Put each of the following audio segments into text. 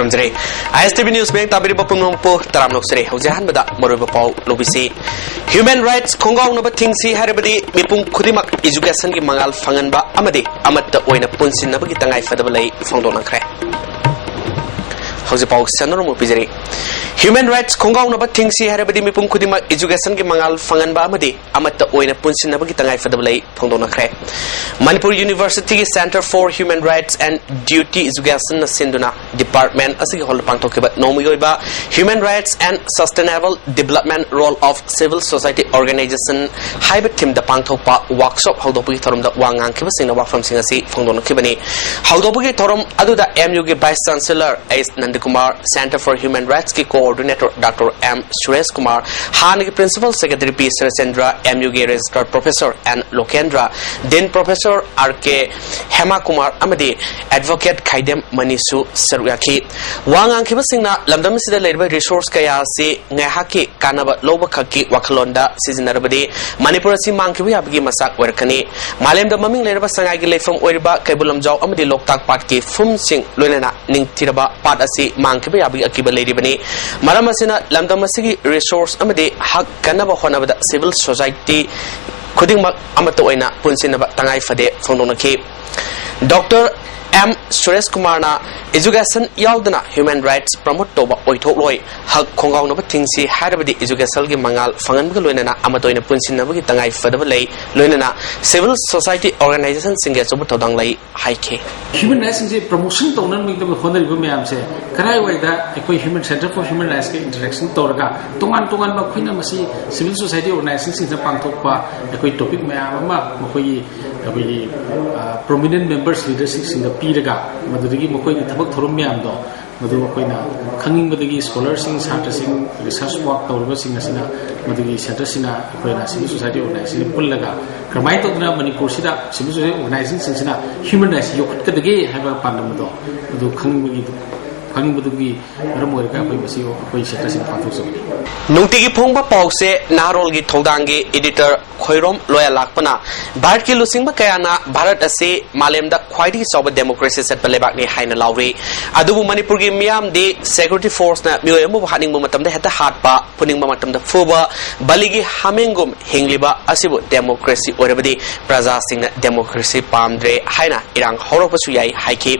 खुरमजरे ISTV news में ताबिर बपुनमपो तराम लोकसरे हौजहान बदा मरुब पाउ लोबिसी ह्यूमन राइट्स खोंगाव नब थिंगसी हरबदी मिपुंग खुदिमक एजुकेशन की मंगाल फंगनबा अमदे अमत्त ओइना पुनसिनबगी तंगाई फदबलै फोंदोनखरे हौजे पाउ सनरो मुपिजरे ह्यूमन राइट्स खोंगाव नब थिंगसी हरबदी मिपुंग खुदिमक एजुकेशन की मंगाल फंगनबा अमदे अमत्त ओइना पुनसिनबगी तंगाई फदबलै फोंदोनखरे Manipur University की Center for Human Rights and Duty Education सिंधुना डिपार्टमेंट असगी होल पांगथोकिबा नोमिगोइबा Human Rights and Sustainable Development Role of Civil Society Organization हाइब थीम द पांगथोकपा वर्कशॉप हौदोपगी थोरम द वांगांखिबा सिंगना वाफम सिंग असि फोंदोनखिबनी हौदोपगी थोरम अदुदा MU के vice chancellor S Nandakumar Center for Human Rights की coordinator doctor M Suresh Kumar हान के principal secretary P Sarchandra MU के registrar professor N Lokendra then professor RK Hema Kumar अमदी एडवोकेट खाइदेम मनीसु सरुयाखी वांगांखिबा सिंगना लमदम सिदा लेरबा रिसोर्स कया से ngahaki kanaba loba khaki wakhalonda sizinarabadi manipur asi mangkhibi abgi masak werkani malemda maming leraba sangai gi leifam oiriba kaibulamjau amadi loktak pat ki fum sing loinana ningtiraba pat asi mangkhibi abgi akiba leribani maram asina lamdam asigi resource amadi hak kanaba honabada civil society खुदिंगमक अमतो ओइना पुनसिनबा तंगाई फदे फोंदोनखि doctor M Suresh Kumar ना education यावदना human rights promote तोबा ओइथोकलोय हक खोंगावनबा थिंगसी हारबदी एजुकेशन की मंगाल फंगनबग लोइना अमतो ओइना पुनसिनबगी तंगाई फदबा लै लोइना सिविल सोसाइटी ऑर्गेनाइजेशन सिंगे चोब तोदांग लै हाइखे ह्यूमन राइट्स से प्रमोशन तोनन मिगदब होनरिबो मैम से कराय वैदा एकोय human center for human rights के इंटरेक्शन तोरगा तोंगान तोंगान बा खुइना मसी सिविल सोसाइटी ऑर्गेनाइजेशन सिंग पांथोकपा एकोय टॉपिक मैम अमा मखोई अबी प्रोमिनेंट मेंबर्स लीडरशिप सिंग पीरगा मदुदगी मखोई की थबक थोरम मैम दो मदु मखोइना खंगिंगबदगी स्कॉलर सिंग छात्र सिंग रिसर्च वर्क तौरबा सिंग असिना मदुगी सेंटर सिना अखोइना सिविल सोसाइटी ऑर्गेनाइजेशन पुल्लगा क्रमाय तोदना मणिपुर सिदा सिविल सोसाइटी ऑर्गेनाइजेशन सिंग सिना ह्यूमन राइट्स योखटकदगे हाइबा पांडमदो मदु खंगिंगबगी खंगिंगबदगी मरम ओरका अखोइ मसी अखोइ सेंटर सिंग पाथोसबनी नुंतिगी फोंगबा पाउसे नारोल की थौदांगी एडिटर खोइरोम लोया लाकपना भारत की लुसिंगबा कयाना भारत असे मालेमदा ख्वाइदगी चौब डेमोक्रेसी सेटपा लेबाकनी हाइना लाउरी अदुबु मणिपुर की मियाम दे सिक्योरिटी फोर्स ना मियोयमु हानिंगबा मतमदा हेता हाटपा पुनिंगबा मतमदा फुबा बलिगी हामेंगुम हिंगलिबा असिबु डेमोक्रेसी ओरबदी प्रजा सिंग डेमोक्रेसी पामद्रे हाइना इरांग हौरपसु याई हाइकी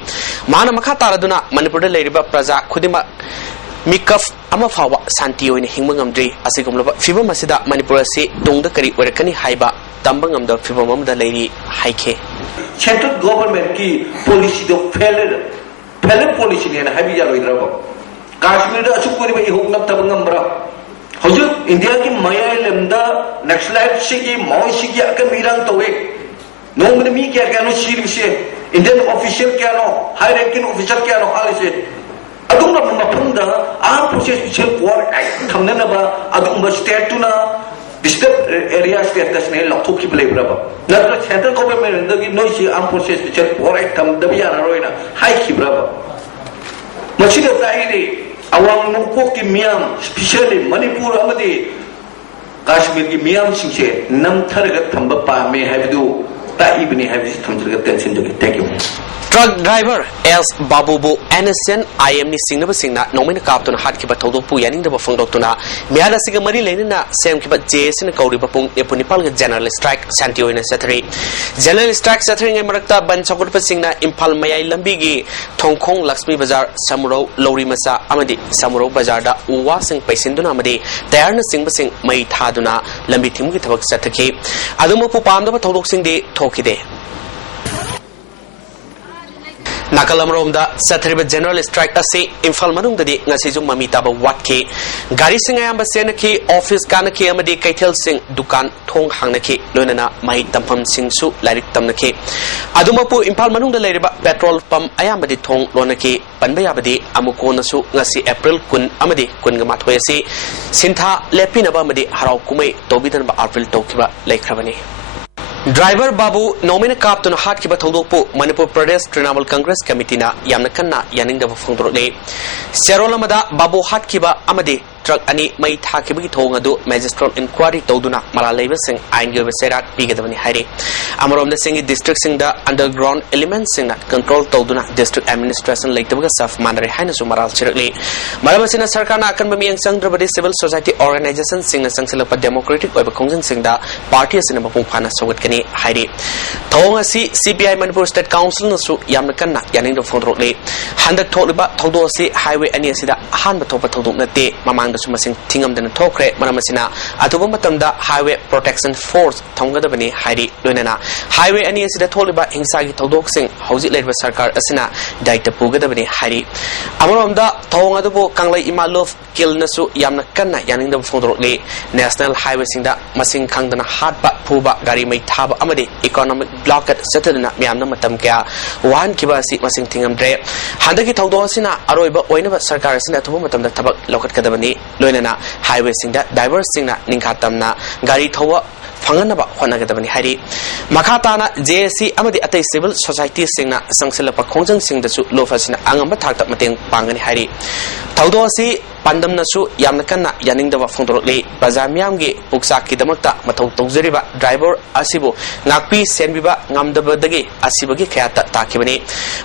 माना मखा तारदुना मणिपुर दे लेरिबा प्रजा खुदिमा मिकफ अमा फावा शांति ओइने हिंगबा ngamdri asigumlaba fibam asida manipur asi tungda kari orakani haiba tamba ngamda fibam amda leiri haike central government ki policy do failure policy ne na habi jalo idrabo kashmir da asu kori ba ihok nam tab ngambra hoju india ki mayai lemda naxalite sigi maoi sigi akam irang towe nongmani mi kya no sirse indian official kya no high ranking official kya no halise adumba mapunda a process chel por thamna ba adumba state tuna disturbed area status ne lokho ki play braba natra central government ndagi noisi am process chel por tham dabi yana roina hai ki braba machida taire awang nungko ki miam especially manipur amadi kashmir ki miam singse namtharga thamba pa me habidu ta ibni habis thamjirga tension jogi thank you truck driver S बाबूबू एनएसएन आईएम नि सिंगनब सिंगना नोमिना कापतुना हाटकिबा थौदोकपु यानिंगदबा फोंदोक्तुना मियादासिगा मरी लेनिना सेमकिबा JSON कौरिबा पुंग एपुनिपाल गे general strike शांति ओइना सेथरी general strike सेथरी गे मरक्ता बन चौकटपा सिंगना इम्फाल मयाई लंबीगी थोंखोंग लक्ष्मी बाजार समुरौ लौरी मसा अमदी समुरौ बाजारदा उवा सिंग पैसिंदुना अमदी तयारना सिंगबा सिंग मई थादुना लंबी थिमुगी थबक सेथकी अदुमपु पामदबा थौदोकसिंगदि थोकिदे नाकलमरोमदा सथरिबा जनरल स्ट्राइक असे इम्फाल मनुंगदि ngasiजु ममी ताबा वाटके गाड़ी सिंग आयamba सेनकी ऑफिस कानकी अमदी कैथेल सिंग दुकान थोंग हांगनकी लोनना माइ तंफम सिंगसु लारिक तमनकी अदुमपु इम्फाल मनुंगदा लेरिबा पेट्रोल पंप आयambadi थोंग लोनकी पनबयाबदी अमुकोनसु ngasi एप्रिल 10 अमदी 18 असि सिंथा लेपिनबा अमदी हराव कुमै तोबिदनबा अप्रिल तोकिबा लेख्रबनी ड्राइवर बाबू नोमिना कापतुना हाटकिबा थौदोकपु मणिपुर प्रदेश तृणमूल कांग्रेस कमिटीना यामना कन्ना यानिंगदबा फोंदोरले सेरोलमदा बाबू हाटकिबा अमदी truck ani mai thakibagi thong adu magistrate inquiry tawduna mara leiba sing ain ge beserat pigadabani hairi amarom da singi district sing da underground elements sing na control tawduna district administration leitabaga saf manare haina su maral chirakli marabasina sarkar na akan bami yang sangdrabadi civil society organization sing na sangsilapa democratic oiba khongjang sing da party asina mapung phana sogatkani hairi thong asi CPI Manipur State Council na su yamna kanna yaning do phondrokli handak tholiba thodo asi highway ani asida han ba thopa thodok nate mamang da su masing tingam dana thokre maramasina atuba matamda highway protection force thonggadabani hairi loinana highway ani asida tholiba hingsa gi thodok sing hauji leiba sarkar asina daita pugadabani hairi amoromda thong adubo kanglai ima love kill na su yamna kanna yaning da phondrokli national highway singda masing khangdana hatba phuba gari mai thaba amadi economic blockade setadana myamna matam kya wan kiba si masing tingamdre handaki thodo asina aroiba oinaba sarkar asina thuba matamda thabak lokat kadabani loinana highway singda divers singna ningkhatamna gari thowa fanganaba honagadabani hari makhatana JSC amadi atai civil society singna sangsilapa khongjang singdasu lofasina angamba thakta mateng pangani hari thodo asi pandamna su yamna kanna yaningdaba phondorokli bazamyamgi puksaki damakta mathau tawjariba driver asibu ngakpi senbiba ngamdabadagi asibagi khayata takibani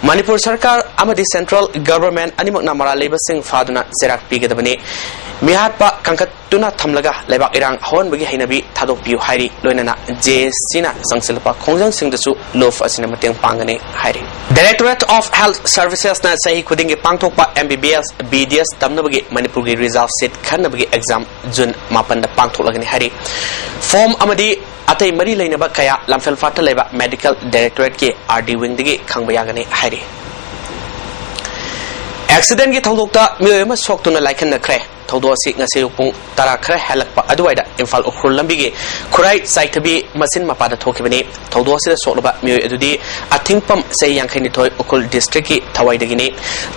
Manipur sarkar amadi central government animakna mara leiba sing faduna serak pigadabani mihatpa kankatuna thamlaga lebak irang hon bagi hainabi thadok piu hairi loinana JSC na sangsilpa khongjang singdasu lof asina mateng pangani hairi Directorate of Health Services na sahi khudingi pangthokpa MBBS BDS tamnabagi Manipur gi result set khanabagi exam June 8 da pangthoklagani hairi form amadi atai mari leinaba kaya lamfel fata leba Medical Directorate ki RD wing digi khangbayagani hairi accident gi thodokta miyoma soktuna laikhan nakre thodo asi ngase pung tara khra halakpa aduwaida imphal ukhur lambigi khurai saithabi masin mapada thokibani thodo asi da sokloba mioi adudi athingpam sei yangkhaini thoi ukul district ki thawaidagini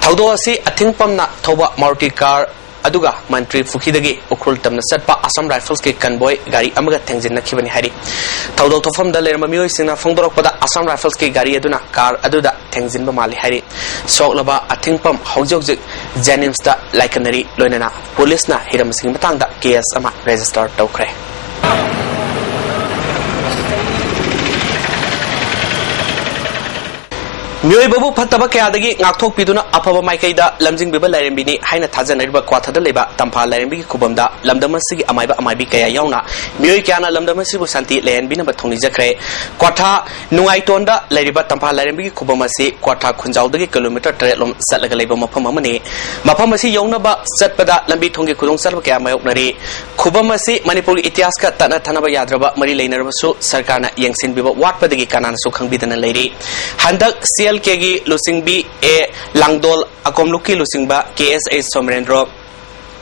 thodo asi athingpam na thoba maruti car aduga mantri fukhidagi ukhul tamna satpa Assam Rifles ki convoy gari amaga thengjinna khibani hari thodo thofam da lerma mioi singna phongdorokpada Assam Rifles ki gari aduna car aduda thengjinba mali hari soklaba athingpam haujogjik Janims da laikanari loinana police na hiram sing matang da case ama register tawkhre Mioi babu phattaba kayadagi ngakthok piduna afaba maikaida lamjing biba lairembini haina thajanariba kwathada leba tampha lairembigi khubamda lamdamasigi amaiba amaibi kaya yauna mioi kyana lamdamasibu santi lehenbina ba thongni jakre kwatha nungai tonda lairiba tampha lairembigi khubamasi kwatha khunjaudagi kilometer 3 lom satlaga leba mafam amani mafam asi yauna ba satpada lambi thonggi khudong salba kaya mayoknari khubamasi Manipur itihas ka tana thanaba yadraba mari leinarbasu sarkarna yengsin biba watpadagi kanana su khangbidana leiri handak KG Lusingbi A Langdol Akomluki Lusingba KSA Somrendro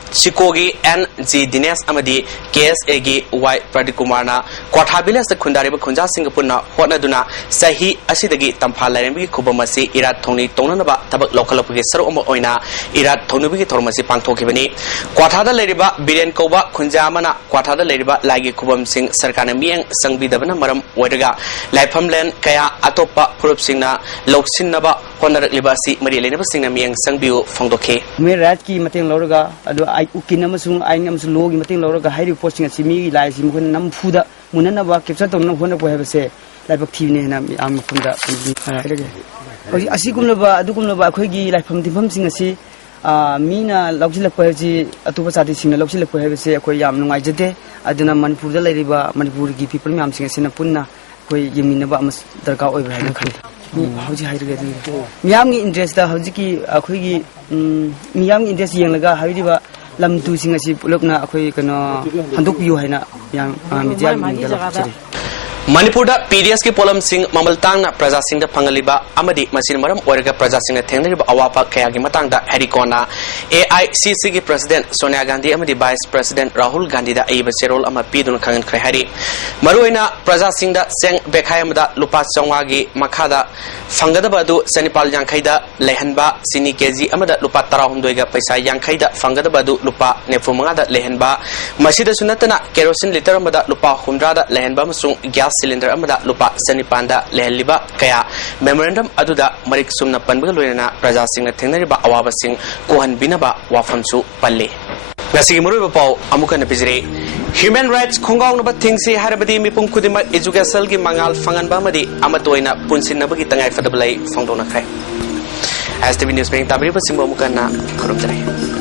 Shikogi NG Dinesh Amadi KSA gi Y Pradikumarna Kwathabilas Kundariba Kunja Singapurna Hotnaduna Sahi Asidagi Tampha Lairembi Kubamasi Irat Thoni Tonanaba Tabak Lokalapagi Saroma Oina Irat Thonubigi Tormasi Pangthokibani Kwathada Leriba Biren Koba Kunjamana Kwathada Leriba Lagi Kubam Sing Sarkana Miang Sangbidabana Maram Wedaga Laiphamlen Kaya Atopa Purup Singna Loksinaba Honarak Libasi Mari Lenaba Singna Miang Sangbiu Fongdoke Merat ki mateng loraga adu ai ukin amasung ai amasung logi mateng loraga hai reporting asimi lai sim kun nam phuda munana ba capture ton hona ko hebse lai bak thine na am funda hairage asikum ba adukum ba akhoi gi lai pham dimpham sing asi mina lokjilak pa ji atuba sati singna lokjilak pa hebse akhoi yam nungai jade aduna Manipur da lairiba Manipur gi people myam sing asina punna koi yemina ba amas darka oi ba na khali hauji hairage miyamgi interest da hauji ki akhoi gi miyamgi interest yenglaga hairiba lam tu sing asi pulopna akhoi kano handok piu haina yang media mi dala chiri Manipur da PDS ki polam sing mamaltang na praja sing da phangaliba amadi masin maram oiraga praja sing na thengnariba awapa kaya gi matang da herikona AICC ki president Sonia Gandhi amadi vice president Rahul Gandhi da aiba cherol ama pidun khangan khai hari maruina praja sing da seng bekhai amada lupa chongwa gi makhada fangadaba du sanipal yankhai da lehanba sini kg amada lupa 12 ga paisa yankhai da fangadaba du lupa nefumanga da lehanba masida sunatana kerosene liter amada lupa 100 da lehanba masung gas cylinder amada lupa sanipanda lehliba kaya memorandum aduda marik sumna panbaga loina praja singna thengnariba awaba sing kohan binaba wafamsu palle Ngasigi murui pau amukan napijire human rights khongaw na thingsi harabadi mipum khudima education gi mangal fangan ba madi amatoina punsin nabagi tangai fadablai fangdona khai ISTV News Bank tabri pasimbo amukan na kharum jare